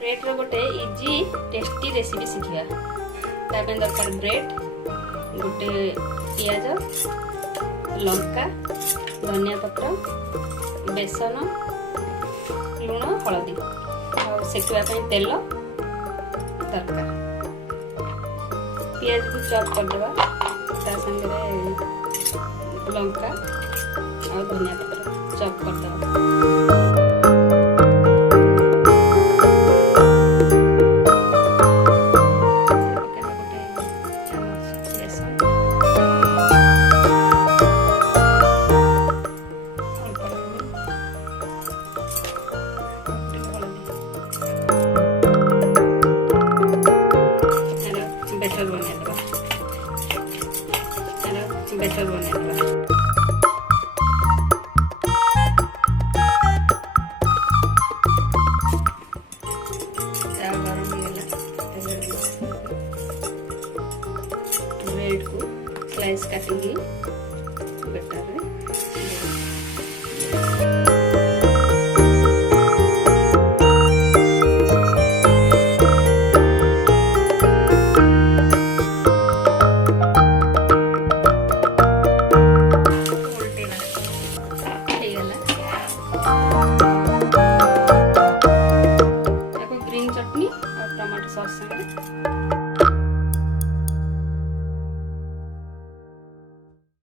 ब्रेड रो गोटे easy tasty recipe शिखा ताप दरकार ब्रेड गोटे पियाज लंका धनिया पत्र बेसन लुण हलदी और सेकिबा तेल दरकार पियाज को चॉप करदेवा ता संगे लंका और धनिया पत्र चॉप करदेवा बेटर बनेगा बेटर बनेगा ब्रेड को स्लाइस काटिंग